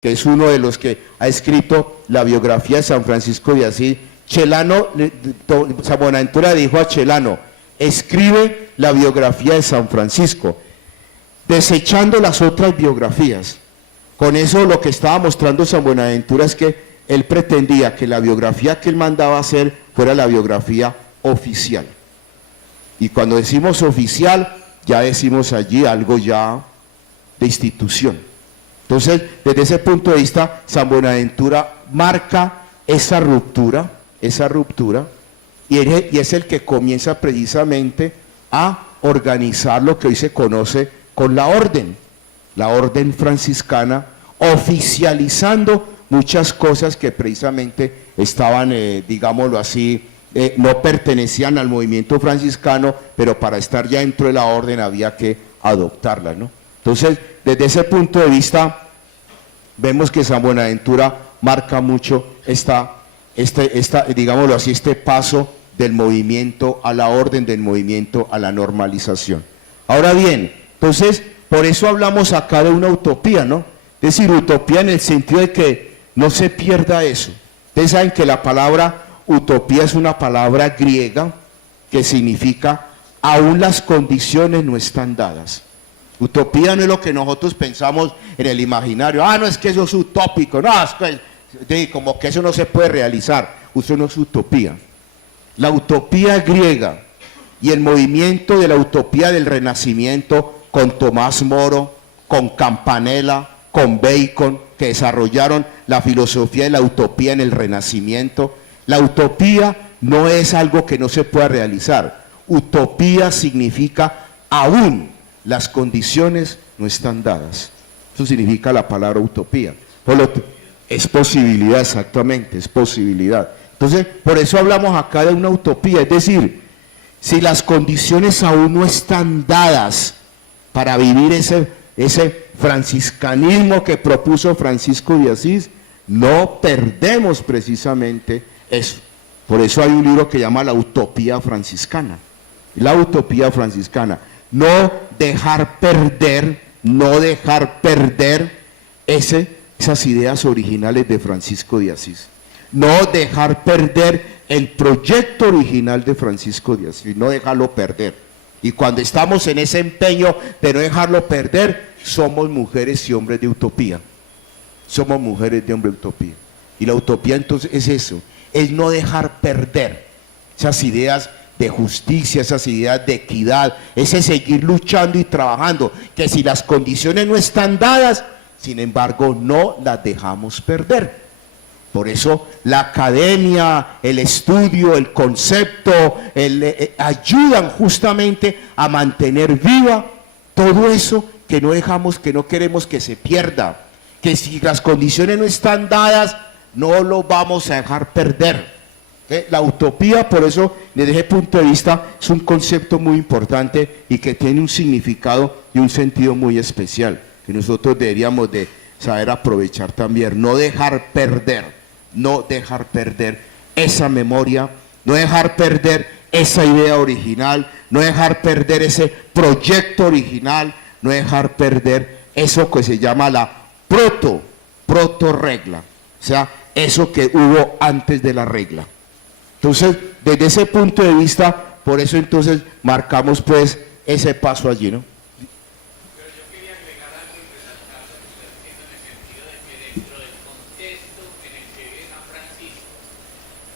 que es uno de los que ha escrito la biografía de San Francisco de Asís, Chelano, San Buenaventura dijo a Chelano, escribe la biografía de San Francisco, desechando las otras biografías. Con eso lo que estaba mostrando San Buenaventura es que él pretendía que la biografía que él mandaba hacer fuera la biografía oficial. Y cuando decimos oficial, ya decimos allí algo ya de institución. Entonces, desde ese punto de vista, San Buenaventura marca esa ruptura, y es el que comienza precisamente a organizar lo que hoy se conoce con la orden franciscana, oficializando muchas cosas que precisamente estaban, digámoslo así, no pertenecían al movimiento franciscano, pero para estar ya dentro de la orden había que adoptarlas, ¿no? Entonces, desde ese punto de vista, vemos que San Buenaventura marca mucho digámoslo así, este paso del movimiento a la orden, del movimiento a la normalización. Ahora bien, entonces, por eso hablamos acá de una utopía, ¿no? Es decir, utopía en el sentido de que no se pierda eso. Ustedes saben que la palabra utopía es una palabra griega que significa aún las condiciones no están dadas. Utopía no es lo que nosotros pensamos en el imaginario, no es que eso es utópico, no, es que, como que eso no se puede realizar, eso no es utopía. La utopía griega y el movimiento de la utopía del Renacimiento con Tomás Moro, con Campanella, con Bacon, que desarrollaron la filosofía de la utopía en el Renacimiento. La utopía no es algo que no se pueda realizar. Utopía significa aún las condiciones no están dadas. Eso significa la palabra utopía. Es posibilidad, exactamente, es posibilidad. Entonces, por eso hablamos acá de una utopía, es decir, si las condiciones aún no están dadas para vivir ese franciscanismo que propuso Francisco de Asís, no perdemos precisamente eso. Por eso hay un libro que llama La Utopía Franciscana. La Utopía Franciscana. No dejar perder esas ideas originales de Francisco de Asís. No dejar perder el proyecto original de Francisco de Asís, no dejarlo perder. Y cuando estamos en ese empeño de no dejarlo perder, somos mujeres y hombres de utopía. Somos mujeres de hombre de utopía. Y la utopía entonces es eso, es no dejar perder esas ideas de justicia, esas ideas de equidad, ese seguir luchando y trabajando, que si las condiciones no están dadas, sin embargo, no las dejamos perder. Por eso la academia, el estudio, el concepto, ayudan justamente a mantener viva todo eso que no dejamos, que no queremos que se pierda, que si las condiciones no están dadas, no lo vamos a dejar perder. La utopía, por eso, desde ese punto de vista, es un concepto muy importante y que tiene un significado y un sentido muy especial, que nosotros deberíamos de saber aprovechar también, no dejar perder esa memoria, no dejar perder esa idea original, no dejar perder ese proyecto original, no dejar perder eso que se llama la proto-regla, o sea, eso que hubo antes de la regla. Entonces, desde ese punto de vista, por eso entonces marcamos pues ese paso allí, ¿no? Pero yo quería agregar algo y resaltar lo que está diciendo en el sentido de que dentro del contexto en el que vive San Francisco,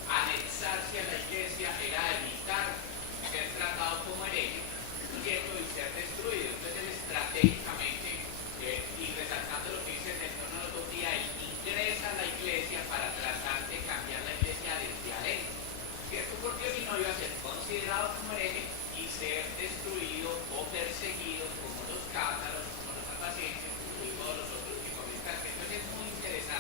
anexarse a la iglesia era evitar ser tratado como hereje, ¿no es cierto?, y ser destruido. Entonces él estratégicamente, y resaltando lo que dice en el torno de la utopía, él ingresa a la iglesia para tratar de cambiar la iglesia desde adentro, ¿cierto? Porque si no iba a ser considerado como hereje y ser destruido o perseguido como los cátaros, como los albaceños y todos los otros que comentan. Entonces es muy interesante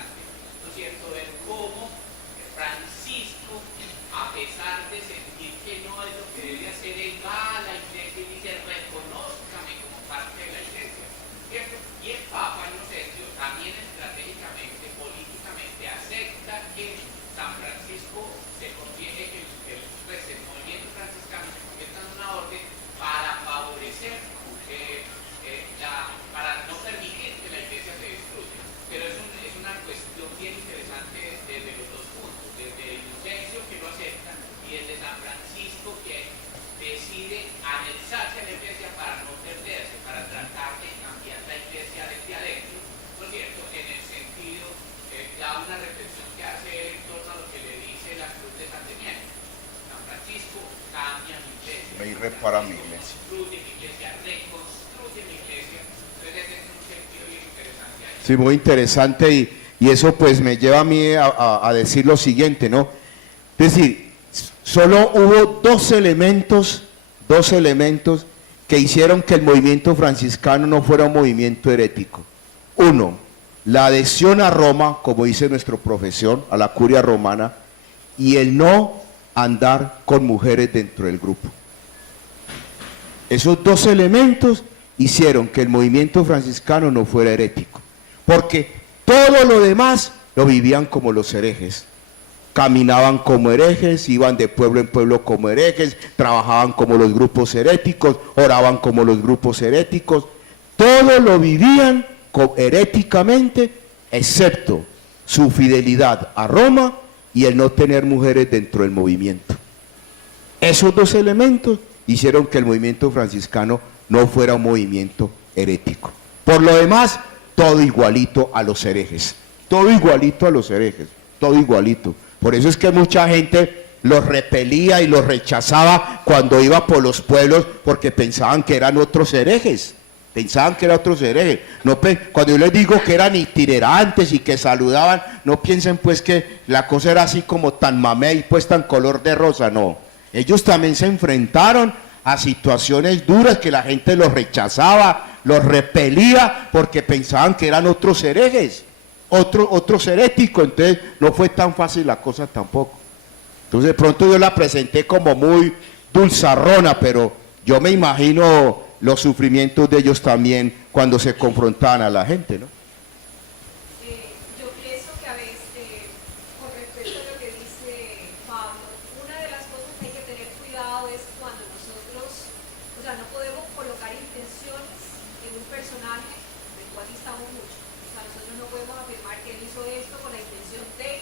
Ve y repara mi iglesia. Construye mi iglesia, reconstruye mi iglesia. Entonces ese es un sentido bien interesante ahí. Sí, muy interesante y eso pues me lleva a mí a decir lo siguiente, ¿no? Es decir, solo hubo dos elementos que hicieron que el movimiento franciscano no fuera un movimiento herético. Uno, la adhesión a Roma, como dice nuestro profesor, a la curia romana, y el no andar con mujeres dentro del grupo. Esos dos elementos hicieron que el movimiento franciscano no fuera herético, porque todo lo demás lo vivían como los herejes. Caminaban como herejes, iban de pueblo en pueblo como herejes, trabajaban como los grupos heréticos, oraban como los grupos heréticos, todo lo vivían heréticamente, excepto su fidelidad a Roma y el no tener mujeres dentro del movimiento. Esos dos elementos hicieron que el movimiento franciscano no fuera un movimiento herético. Por lo demás, todo igualito a los herejes, todo igualito a los herejes, todo igualito. Por eso es que mucha gente los repelía y los rechazaba cuando iba por los pueblos porque pensaban que eran otros herejes. Pensaban que eran otros herejes. No, cuando yo les digo que eran itinerantes y que saludaban, no piensen pues que la cosa era así como tan mamey, pues tan color de rosa, no. Ellos también se enfrentaron a situaciones duras que la gente los rechazaba, los repelía porque pensaban que eran otros herejes. Otros heréticos, entonces no fue tan fácil la cosa tampoco. Entonces de pronto yo la presenté como muy dulzarrona, pero yo me imagino los sufrimientos de ellos también cuando se confrontaban a la gente, ¿no? Yo pienso que a veces, con respecto a lo que dice Pablo, una de las cosas que hay que tener cuidado es cuando nosotros, o sea, no podemos colocar intenciones en un personaje del cual distamos mucho. O sea, nosotros no podemos afirmar que él hizo esto con la intención de,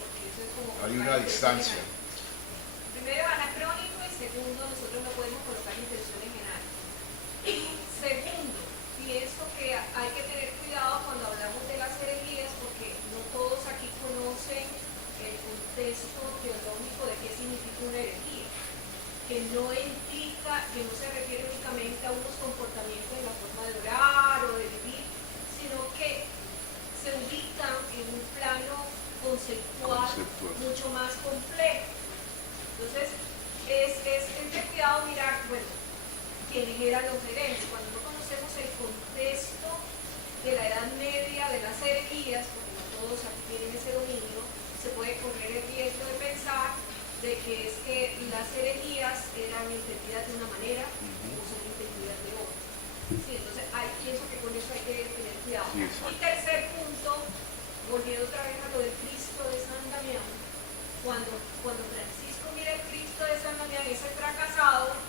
porque eso es como... Hay una distancia. Primero, anacrónico, y segundo, nosotros no podemos colocar intenciones en algo. Segundo, pienso que hay que tener cuidado cuando hablamos de las herejías porque no todos aquí conocen el contexto teológico de qué significa una herejía, que no implica, que no se refiere únicamente a unos comportamientos en la forma de orar o de vivir, sino que se ubican en un plano conceptual mucho más complejo. Entonces, es de cuidado mirar, bueno, quiénes eran los herejes. Cuando no conocemos el contexto de la Edad Media, de las herejías, porque no todos aquí tienen ese dominio, se puede correr el riesgo de pensar de que es que las herejías eran entendidas de una manera o son entendidas de otra. Sí, entonces pienso que con eso hay que tener cuidado. Sí, y tercer punto, volviendo otra vez a lo del Cristo de San Damián, cuando Francisco mira el Cristo de San Damián, ese fracasado,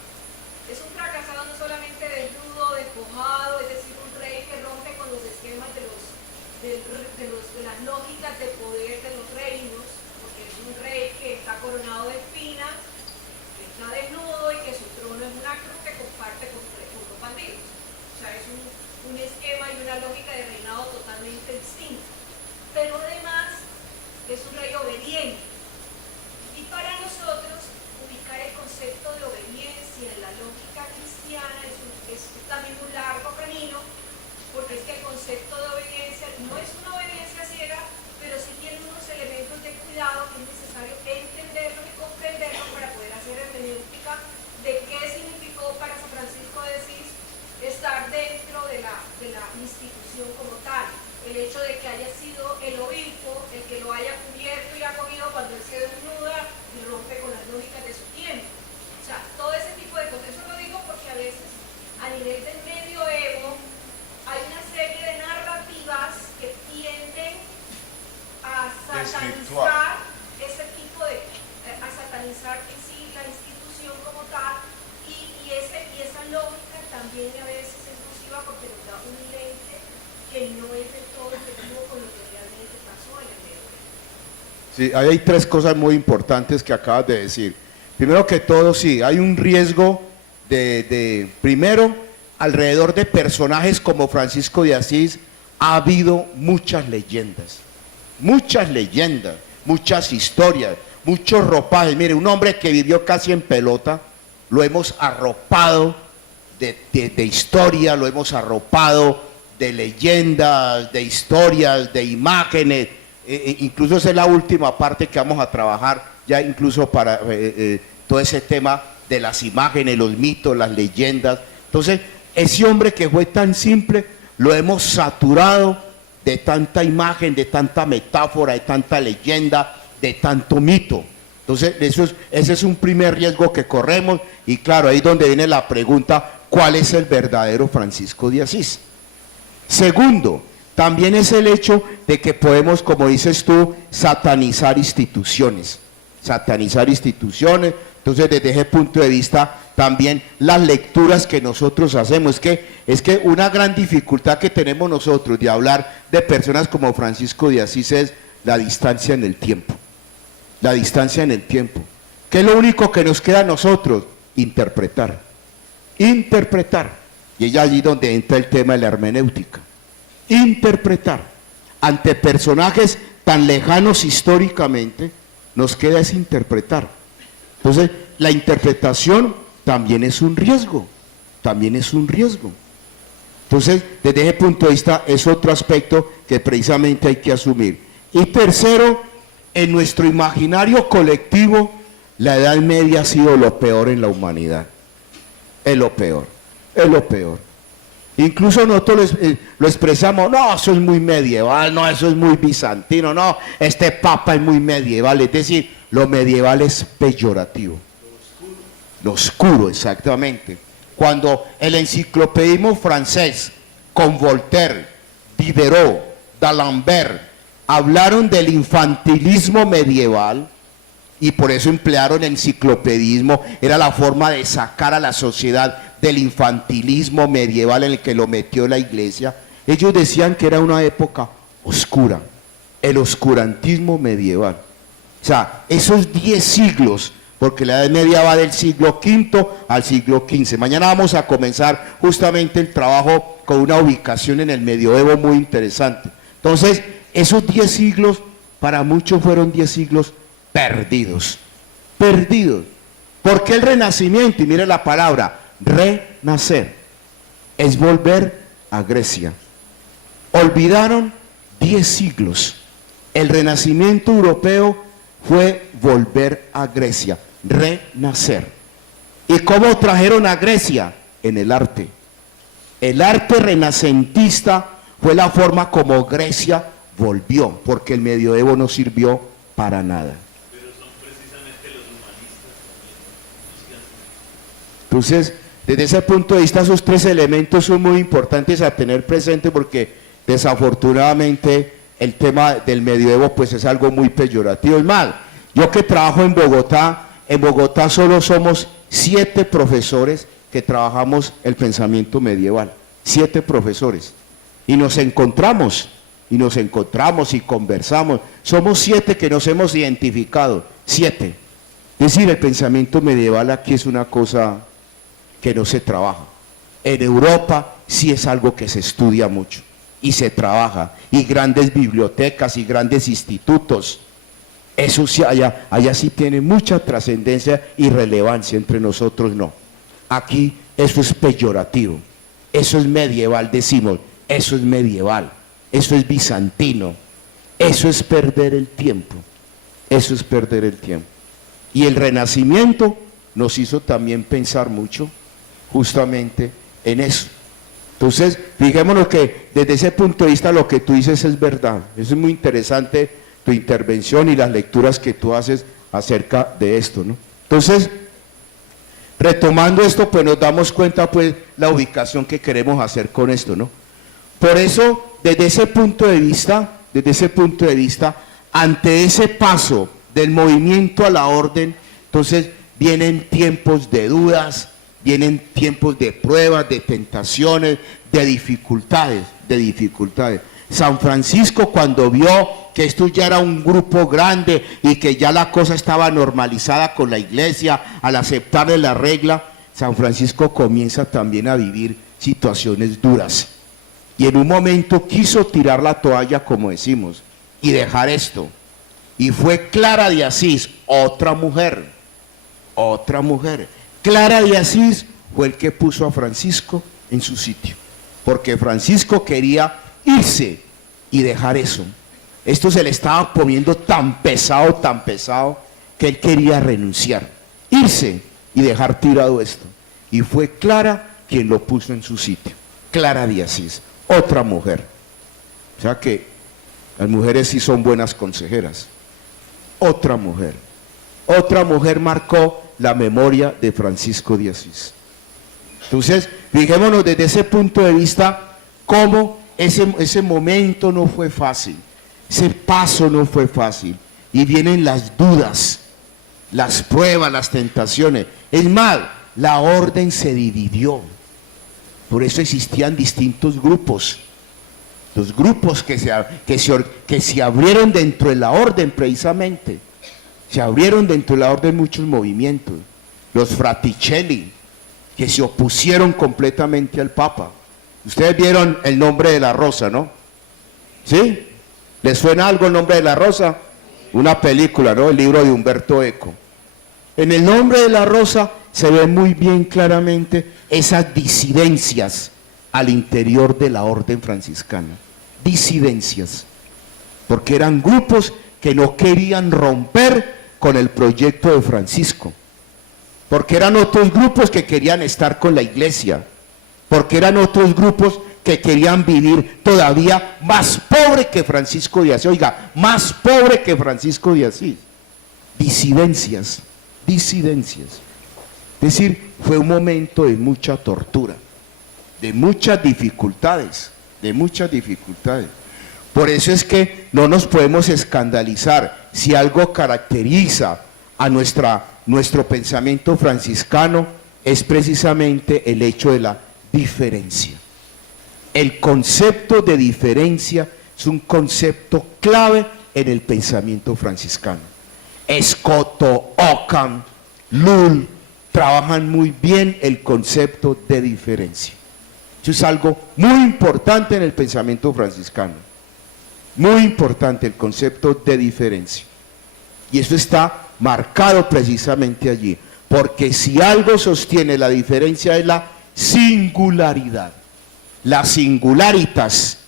es un fracasado no solamente desnudo, despojado, es decir, un rey que rompe con los esquemas de las lógicas de poder de los reinos, porque es un rey que está coronado de espinas, que está desnudo y que su trono es una cruz que comparte con los bandidos. O sea, es un esquema y una lógica de reinado totalmente distinta. Pero además es un rey obediente. Y para nosotros, ubicar el concepto de obediencia en la lógica cristiana es también un largo camino, porque es que el concepto de obediencia no es una obediencia ciega, pero sí tiene unos elementos de cuidado que es necesario entenderlo y comprenderlo para poder hacer hermenéutica de qué significó para San Francisco de Asís estar dentro de la institución como tal. El hecho de que haya sido el obispo el que lo haya cubierto y acogido cuando él se desnuda y rompe con las lógicas de su tiempo. O sea, todo ese tipo de cosas. Eso lo digo porque a veces a nivel del medioevo hay una serie de narrativas que tienden a satanizar ese tipo de, a satanizar en sí la institución como tal y esa lógica también a veces es nociva porque nos da un lente que no es del todo efectivo con lo que realmente pasó en el medioevo. Sí, ahí hay tres cosas muy importantes que acabas de decir. Primero que todo, sí, hay un riesgo primero, alrededor de personajes como Francisco de Asís, ha habido muchas leyendas, muchas historias, muchos ropajes. Mire, un hombre que vivió casi en pelota, lo hemos arropado de historia, lo hemos arropado de leyendas, de historias, de imágenes, incluso esa es la última parte que vamos a trabajar, ya incluso para todo ese tema de las imágenes, los mitos, las leyendas. Entonces, ese hombre que fue tan simple, lo hemos saturado de tanta imagen, de tanta metáfora, de tanta leyenda, de tanto mito. Entonces, ese es un primer riesgo que corremos, y claro, ahí es donde viene la pregunta, ¿cuál es el verdadero Francisco de Asís? Segundo, también es el hecho de que podemos, como dices tú, satanizar instituciones. Entonces, desde ese punto de vista, también las lecturas que nosotros hacemos, es que una gran dificultad que tenemos nosotros de hablar de personas como Francisco de Asís es la distancia en el tiempo. La distancia en el tiempo. ¿Qué es lo único que nos queda a nosotros? Interpretar. Y es allí donde entra el tema de la hermenéutica. Interpretar. Ante personajes tan lejanos históricamente, nos queda es interpretar. Entonces, la interpretación también es un riesgo. Entonces, desde ese punto de vista, es otro aspecto que precisamente hay que asumir. Y tercero, en nuestro imaginario colectivo, la Edad Media ha sido lo peor en la humanidad. Es lo peor. Incluso nosotros lo expresamos, no, eso es muy medieval, no, eso es muy bizantino, no, este papa es muy medieval. Es decir, lo medieval es peyorativo. Lo oscuro, exactamente. Cuando el enciclopedismo francés, con Voltaire, Diderot, D'Alembert, hablaron del infantilismo medieval, y por eso emplearon enciclopedismo, era la forma de sacar a la sociedad del infantilismo medieval en el que lo metió la Iglesia. Ellos decían que era una época oscura, el oscurantismo medieval. O sea, esos 10 siglos, porque la Edad Media va del siglo V al siglo XV. Mañana vamos a comenzar justamente el trabajo con una ubicación en el medioevo muy interesante. Entonces, esos 10 siglos, para muchos fueron 10 siglos perdidos. ¿Por qué el Renacimiento? Y mire la palabra, renacer, es volver a Grecia. Olvidaron 10 siglos. El Renacimiento europeo fue volver a Grecia, renacer. ¿Y cómo trajeron a Grecia? En el arte. El arte renacentista fue la forma como Grecia volvió, porque el medioevo no sirvió para nada. Pero son precisamente los humanistas también. Entonces, desde ese punto de vista, esos 3 elementos son muy importantes a tener presente, porque desafortunadamente el tema del medioevo pues es algo muy peyorativo. Es más, yo que trabajo en Bogotá solo somos 7 profesores que trabajamos el pensamiento medieval, 7 profesores, y nos encontramos y conversamos. Somos 7 que nos hemos identificado, 7. Es decir, el pensamiento medieval aquí es una cosa que no se trabaja. En Europa sí es algo que se estudia mucho y se trabaja, y grandes bibliotecas y grandes institutos. Eso sí, allá sí tiene mucha trascendencia y relevancia, entre nosotros no. Aquí eso es peyorativo, eso es medieval, decimos, eso es medieval, eso es bizantino, eso es perder el tiempo, Y el Renacimiento nos hizo también pensar mucho justamente en eso. Entonces, fijémonos que desde ese punto de vista lo que tú dices es verdad. Eso es muy interesante, tu intervención y las lecturas que tú haces acerca de esto, ¿no? Entonces, retomando esto, pues nos damos cuenta pues la ubicación que queremos hacer con esto, ¿no? Por eso, desde ese punto de vista, ante ese paso del movimiento a la orden, entonces vienen tiempos de dudas, vienen tiempos de pruebas, de tentaciones, de dificultades. San Francisco, cuando vio que esto ya era un grupo grande y que ya la cosa estaba normalizada con la Iglesia, al aceptarle la regla, San Francisco comienza también a vivir situaciones duras. Y en un momento quiso tirar la toalla, como decimos, y dejar esto. Y fue Clara de Asís, otra mujer, Clara de Asís fue el que puso a Francisco en su sitio, porque Francisco quería irse y dejar eso. Esto se le estaba poniendo tan pesado, que él quería renunciar, irse y dejar tirado esto. Y fue Clara quien lo puso en su sitio. Clara de Asís, otra mujer. O sea que las mujeres sí son buenas consejeras. Otra mujer marcó la memoria de Francisco de Asís. Entonces, fijémonos desde ese punto de vista cómo ese momento no fue fácil, ese paso no fue fácil, y vienen las dudas, las pruebas, las tentaciones. Es más, la orden se dividió, por eso existían distintos grupos, los grupos que se abrieron dentro de la orden precisamente, se abrieron dentro de la orden muchos movimientos, los fraticelli, que se opusieron completamente al Papa. Ustedes vieron El nombre de la rosa, ¿no? ¿Sí? ¿Les suena algo El nombre de la rosa? Una película, ¿no? El libro de Humberto Eco. En El nombre de la rosa se ve muy bien claramente esas disidencias al interior de la orden franciscana. Disidencias. Porque eran grupos que no querían romper con el proyecto de Francisco. Porque eran otros grupos que querían estar con la iglesia, porque eran otros grupos que querían vivir todavía más pobre que Francisco de Asís. Oiga, más pobre que Francisco de Asís. Disidencias. Es decir, fue un momento de mucha tortura, de muchas dificultades. Por eso es que no nos podemos escandalizar si algo caracteriza a nuestro pensamiento franciscano, es precisamente el hecho de la diferencia. El concepto de diferencia es un concepto clave en el pensamiento franciscano. Escoto, Ockham, Lull trabajan muy bien el concepto de diferencia. Eso es algo muy importante en el pensamiento franciscano. Muy importante el concepto de diferencia. Y eso está marcado precisamente allí, porque si algo sostiene la diferencia es la singularidad. La singularitas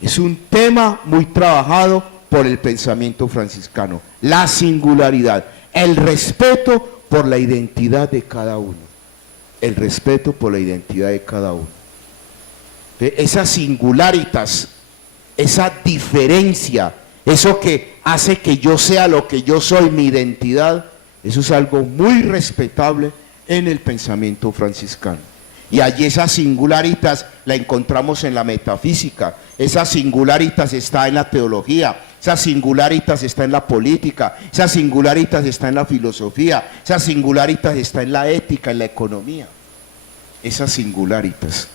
es un tema muy trabajado por el pensamiento franciscano. La singularidad, el respeto por la identidad de cada uno. El respeto por la identidad de cada uno. Esa singularitas, esa diferencia, eso que hace que yo sea lo que yo soy, mi identidad, eso es algo muy respetable en el pensamiento franciscano. Y allí esas singularitas la encontramos en la metafísica, esas singularitas está en la teología, esas singularitas está en la política, esas singularitas está en la filosofía, esas singularitas está en la ética, en la economía. Esas singularitas,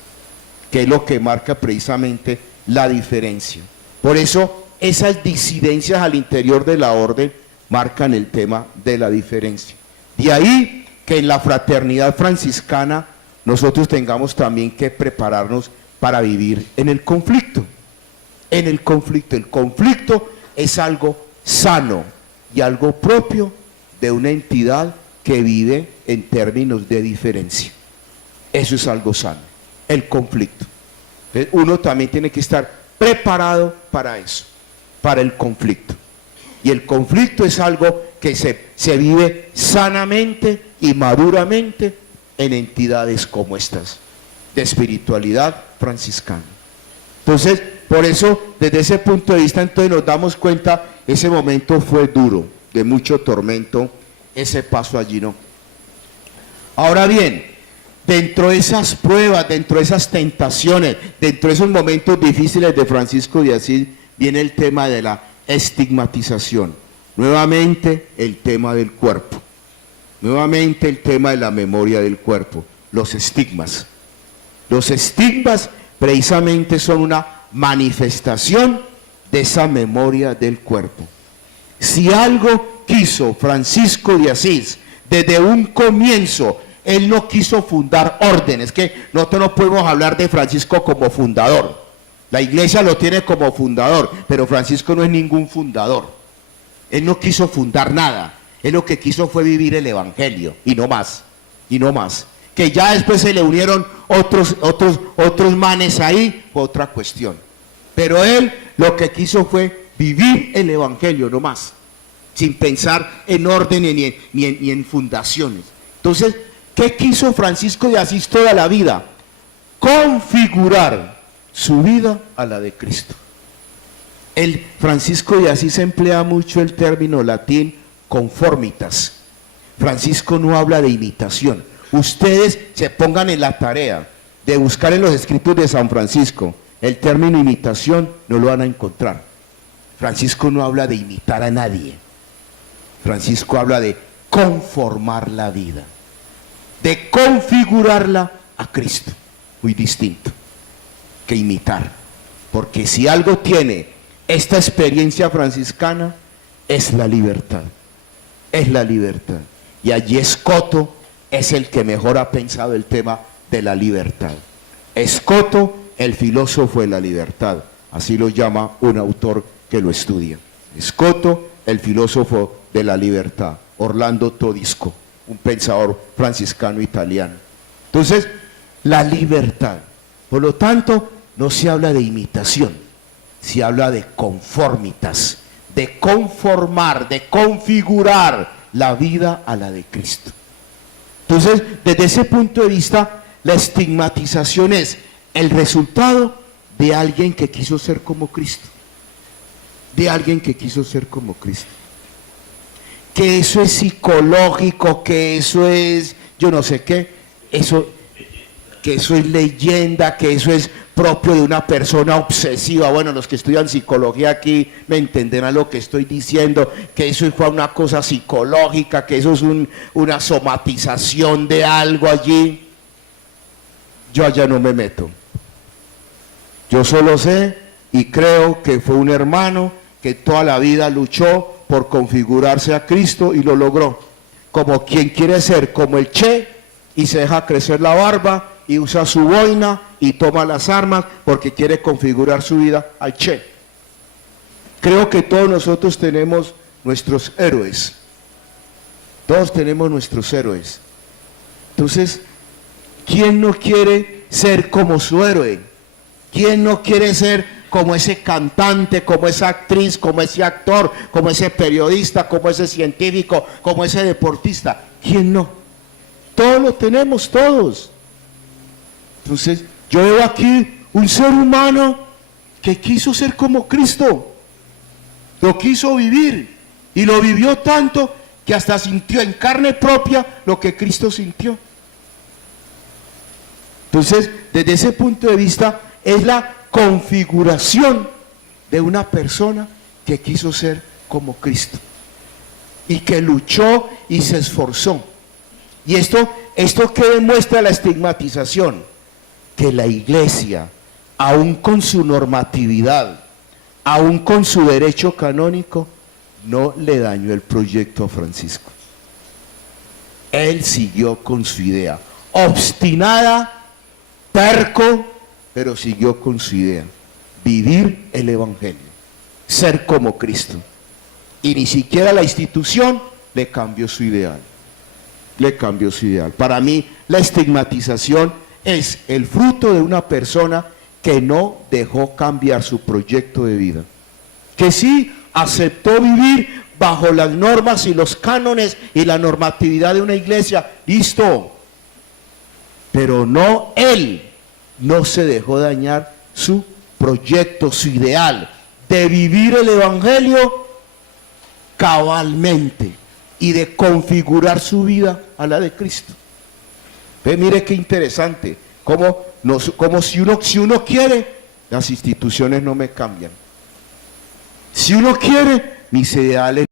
que es lo que marca precisamente la diferencia. Por eso, esas disidencias al interior de la orden marcan el tema de la diferencia. De ahí que en la fraternidad franciscana nosotros tengamos también que prepararnos para vivir en el conflicto. En el conflicto. El conflicto es algo sano y algo propio de una entidad que vive en términos de diferencia. Eso es algo sano, el conflicto. Entonces, uno también tiene que estar preparado para eso, para el conflicto. Y el conflicto es algo que se vive sanamente y maduramente en entidades como estas, de espiritualidad franciscana. Entonces, por eso, desde ese punto de vista, entonces nos damos cuenta, ese momento fue duro, de mucho tormento, ese paso allí, ¿no? Ahora bien, dentro de esas pruebas, dentro de esas tentaciones, dentro de esos momentos difíciles de Francisco de Asís, viene el tema de la estigmatización. Nuevamente, el tema del cuerpo. Nuevamente, el tema de la memoria del cuerpo. Los estigmas. Los estigmas precisamente son una manifestación de esa memoria del cuerpo. Si algo quiso Francisco de Asís desde un comienzo, él no quiso fundar órdenes, que nosotros no podemos hablar de Francisco como fundador. La iglesia lo tiene como fundador, pero Francisco no es ningún fundador. Él no quiso fundar nada. Él lo que quiso fue vivir el evangelio y no más. y no más. Que ya después se le unieron otros manes ahí, fue otra cuestión. Pero él lo que quiso fue vivir el evangelio, no más, sin pensar en orden ni en fundaciones. Entonces, ¿qué quiso Francisco de Asís toda la vida? Configurar su vida a la de Cristo. El Francisco de Asís emplea mucho el término latín conformitas. Francisco no habla de imitación. Ustedes se pongan en la tarea de buscar en los escritos de San Francisco el término imitación, no lo van a encontrar. Francisco no habla de imitar a nadie. Francisco habla de conformar la vida, de configurarla a Cristo. Muy distinto que imitar. Porque si algo tiene esta experiencia franciscana, es la libertad. Es la libertad. Y allí Escoto es el que mejor ha pensado el tema de la libertad. Escoto, el filósofo de la libertad. Así lo llama un autor que lo estudia. Escoto, el filósofo de la libertad. Orlando Todisco, un pensador franciscano italiano. Entonces, la libertad. Por lo tanto, no se habla de imitación, se habla de conformitas, de conformar, de configurar la vida a la de Cristo. Entonces, desde ese punto de vista, la estigmatización es el resultado de alguien que quiso ser como Cristo. De alguien que quiso ser como Cristo. Que eso es psicológico, que eso es, yo no sé qué, que eso es leyenda, que eso es propio de una persona obsesiva. Bueno, los que estudian psicología aquí me entenderán lo que estoy diciendo, que eso fue una cosa psicológica, que eso es una somatización de algo allí. Yo allá no me meto. Yo solo sé y creo que fue un hermano que toda la vida luchó por configurarse a Cristo y lo logró. Como quien quiere ser como el Che y se deja crecer la barba y usa su boina y toma las armas porque quiere configurar su vida al Che. Creo que todos nosotros tenemos nuestros héroes. Todos tenemos nuestros héroes. Entonces, ¿quién no quiere ser como su héroe? ¿Quién no quiere ser como ese cantante, como esa actriz, como ese actor, como ese periodista, como ese científico, como ese deportista? ¿Quién no? Todos lo tenemos, todos. Entonces, yo veo aquí un ser humano que quiso ser como Cristo. Lo quiso vivir y lo vivió tanto que hasta sintió en carne propia lo que Cristo sintió. Entonces, desde ese punto de vista, es la configuración de una persona que quiso ser como Cristo y que luchó y se esforzó. Y esto que demuestra la estigmatización, que la iglesia, aún con su normatividad, aún con su derecho canónico, no le dañó el proyecto a Francisco. Él siguió con su idea, obstinada, terco, pero siguió con su idea, vivir el evangelio, ser como Cristo. Y ni siquiera la institución le cambió su ideal. Le cambió su ideal. Para mí, la estigmatización es el fruto de una persona que no dejó cambiar su proyecto de vida. Que sí aceptó vivir bajo las normas y los cánones y la normatividad de una iglesia. Listo. Pero no él. No se dejó dañar su proyecto, su ideal de vivir el evangelio cabalmente y de configurar su vida a la de Cristo. Ve, mire qué interesante, como si uno quiere, las instituciones no me cambian. Si uno quiere, mis ideales